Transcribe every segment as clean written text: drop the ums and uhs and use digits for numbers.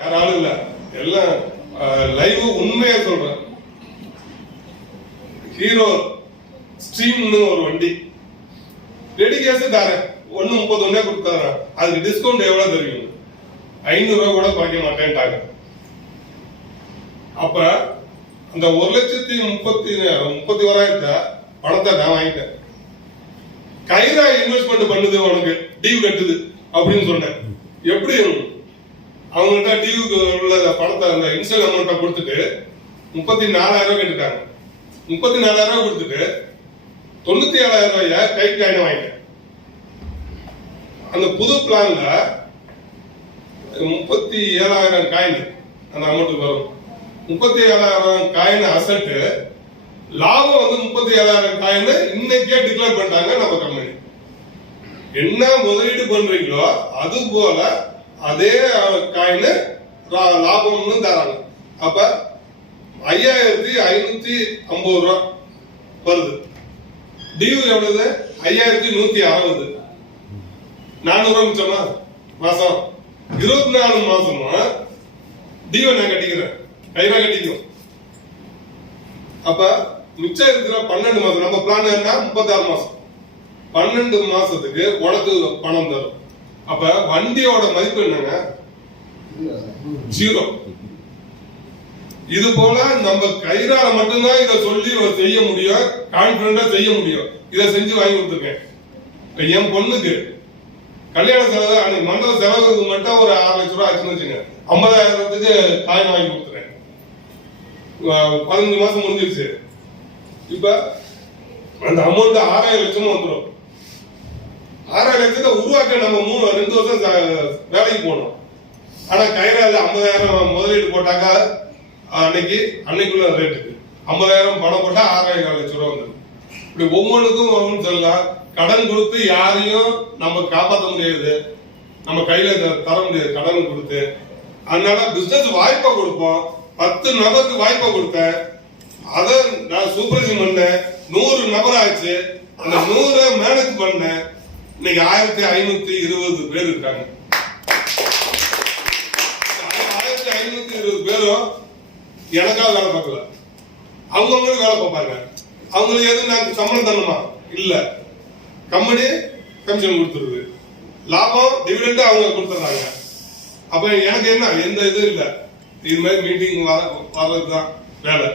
யாராலும் இல்ல, எல்லாம் லைவ் உண்மையா சொல்றேன். ஹீரோ ஸ்ட்ரீம்னு ஒரு வண்டி ரெடி கேஸ் தரேன், 1.31 கொடுத்தாரன். அதுக்கு டிஸ்கவுண்ட் எவ்வளவு தெரியும்? 500 ரூபாய் கூட குறைக்க மாட்டேன்ட்டாங்க. அப்ப அந்த 1,30,31,000 பணத்தை நான் வாங்கிட்டேன். கைரா இன்வெஸ்ட்மெண்ட் பண்ணுது, உனக்கு டியூ கட்டுது அப்படின்னு சொன்னேன். எப்படி அவங்கள்ட்ட டியூக்கு உள்ள பணத்தை அந்த இன்சூரன்ஸ் அமௌண்ட்டை கொடுத்துட்டு 34,000 கேட்டுட்டாங்க. 34,000 கொடுத்துட்டு 97,000 ரூபாய கை காயின் வாங்கிட்டேன். அந்த புது பிளான்ல 37,000 காயின் அந்த அமௌண்ட் வரும். 37,000 காயின் அசெட், லாபம் வந்து 37,000 காயின் இன்னைக்கே டிக்ளேர் பண்ணிட்டாங்க நம்ம கம்பெனி. என்ன முதலீடு பண்றீங்களோ அது போல அதே காயின் லாபம்னு தராங்க. அப்ப 5,550 ரூபாய் வருது. டியூ எவ்வளவு? 5,160. 400 ரூபாய் மிச்சமா மாசம்? 24 மாசமா டியூ நான் கட்டிக்கிறேன், கைரா கட்டிக்கும். அப்ப மிச்சம் இருக்கிற 12 மாசம், நம்ம பிளான் என்ன 36 மாசம், 12 மாசத்துக்கு உனக்கு பணம் தரும். அப்ப வண்டியோட மதிப்பு என்னங்க? 0. இது போல நம்ம கைரால மட்டும்தான் இதை சொல்லி செய்ய முடியும், கான்பிடண்டா செய்ய முடியும். இதை செஞ்சு வாங்கி கொடுத்துருக்கேன். என் பொண்ணுக்கு கல்யாண செலவு, அன்னைக்கு மண்டப செலவுக்கு மட்டும் ஒரு 6 லட்சம் ரூபாய் ஆச்சுன்னு வச்சுங்க, 50,000க்கு காயின் வாங்கி கொடுத்துறேன். 15 மாசம் முடிஞ்சிருச்சு. இப்ப அந்த அமௌண்ட் 6,000 லட்சமும் வந்துடும். 6,000 லட்சத்தை உருவாக்க நம்ம 2 வருஷம் வேலைக்கு போனோம். ஆனா கைரால 50,000 முதலீடு போட்டாக்கா அன்னைக்குள்ள ரேட்டுக்கு 50,000 பணம் போட்டா 6,000 லட்சம் ரூபாய் வந்துடும். இப்படி ஒவ்வொன்றுக்கும் சொல்லலாம். கடன் கொடுத்து யாரையும் நம்ம காப்பாற்ற முடியாது, நம்ம கையில தர முடியாது கடன் கொடுத்து. அதனால பிசினஸ் வாய்ப்பை கொடுப்போம். 10 நபருக்கு வாய்ப்பை கொடுத்தேன், அதை நான் சூப்பர்வைசன் பண்ணேன். 100 நபர் ஆச்சு. அந்த 100 மேனேஜ் பண்ணேன். இன்னைக்கு 1,520 பேர் இருக்காங்க. 1,520 பேரும் எனக்காக வேலை பார்க்கல, அவங்களுக்கு வேலை பார்ப்பாங்க. அவங்களுக்கு எது நான் சம்பளம் தரணுமா? இல்ல, கம்பெனி கமிஷன் கொடுத்துருது, லாபம் டிவிடெண்ட் அவங்க கொடுத்துறாங்க. அப்ப எனக்கு என்ன, எந்த இது இல்ல. இது மாதிரி மீட்டிங் வர்றதுதான் வேலை.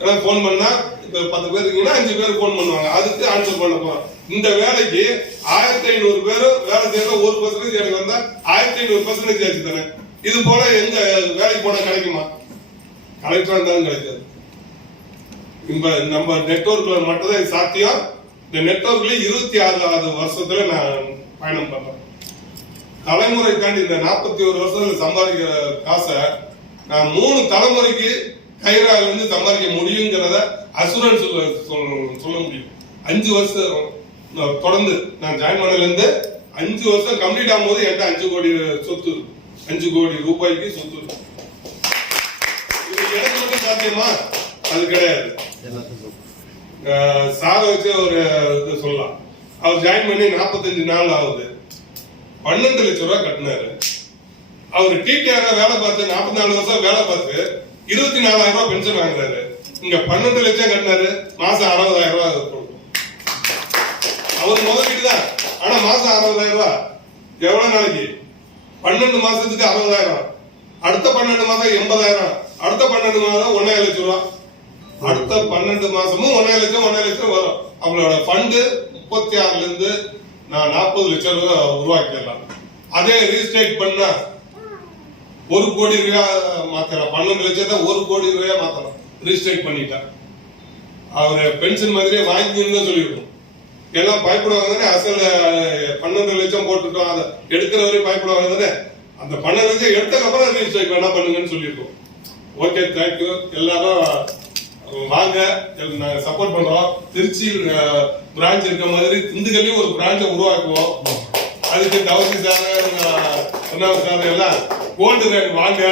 ஏன்னா போன் பண்ணா இப்ப 10 பேர் இருக்கீங்கன்னா 5 பேர் போன் பண்ணுவாங்க, அதுக்கு ஆன்சர் பண்ண போறோம். இந்த வேலைக்கு 1,500 பேர் வேலை செய்யற 1% எனக்கு வந்தா 1,500% ஆச்சு தானே. இது போல எங்க வேலைக்கு போனா கிடைக்குமா? கலெக்டரா இருந்தாலும் கிடைக்காது. இப்ப நம்ம நெட்வொர்க்ல மட்டும்தான் சாத்தியம். இந்த நெட்வொர்க்ல 26வது வருஷத்துல நான் பயணம் பண்றேன். தலைமுறை தாண்டி இந்த 41 வருஷத்துல சம்பாதிக்கிற காசை நான் 3 தலைமுறைக்கு கைரால இருந்து சம்பாதிக்க முடியுங்கிறத அசூரன்ஸ் சொல்ல முடியும். 5 வருஷம் தொடர்ந்து நான் ஜாயின் பண்ணல இருந்து 5 வருஷம் கம்ப்ளீட் ஆகும்போது என்கிட்ட 5 கோடி சொத்து, 5 கோடி ரூபாய்க்கு சொத்து. இது எனக்கு மட்டும் சாத்தியமா? அது கிடையாது. சார வச்சு ஒரு சொல்லலாம். அவர் ஜாயின் பண்ணி 45 நாள் ஆகுது. 12 லட்சம் ரூபாய் கட்டினாரு. அவர் டிடிஆர் வேலை பார்த்து 44 வருஷம் வேலை பார்த்து 24,000 ரூபாய் பென்ஷன் வாங்குறாரு. இங்க 12 லட்சம் கட்டினாரு, மாசம் 60,000 ரூபாய் கொடுக்கும். அவர் முதலீடு தான், ஆனா மாசம் 60,000 ரூபாய். எவ்வளவு நாளைக்கு? 12 மாசத்துக்கு 60,000, அடுத்த 12 மாசம் 80,000, அடுத்த 12 மாதம் 1,000 லட்சம் ரூபாய், அடுத்த 12 மாசமும் 1,000 லட்சம் வரும். அவங்களோட ஃபண்டு 36ல இருந்து நான் 40 லட்சம் ரூபாய் உருவாக்கிடலாம். அதே ரீஸ்டேட் பண்ணா 1 கோடி ரூபாய் மாத்தலாம். 12 லட்சத்தை 1 கோடி ரூபாய் மாத்தலாம். ரீஸ்டேட் பண்ணிட்டேன். அவரு பென்ஷன் மாதிரியே வாங்கிக்கணும்னு சொல்லியிருக்கோம். எல்லாம் பயப்படுவாங்க தானே, அசல் 12 லட்சம் போட்டுட்டோம், அதை எடுக்கிற வரையும் பயப்படுவாங்க தானே. அந்த 12 லட்சம் எடுத்ததுக்கு அப்புறம் ரீஸ்டேட் வேணா பண்ணுங்கன்னு சொல்லியிருக்கோம். Okay, thank you. எல்லாரும் வாங்க, நாங்க சப்போர்ட் பண்றோம். திருச்சி பிரான்ச் இருக்க மாதிரி திண்டுக்கல்லையும் ஒரு பிரான்ச்சை உருவாக்குவோம். அதுக்கு தவசி சார், சார் எல்லாம் கோல்டு ரேட் வாங்க.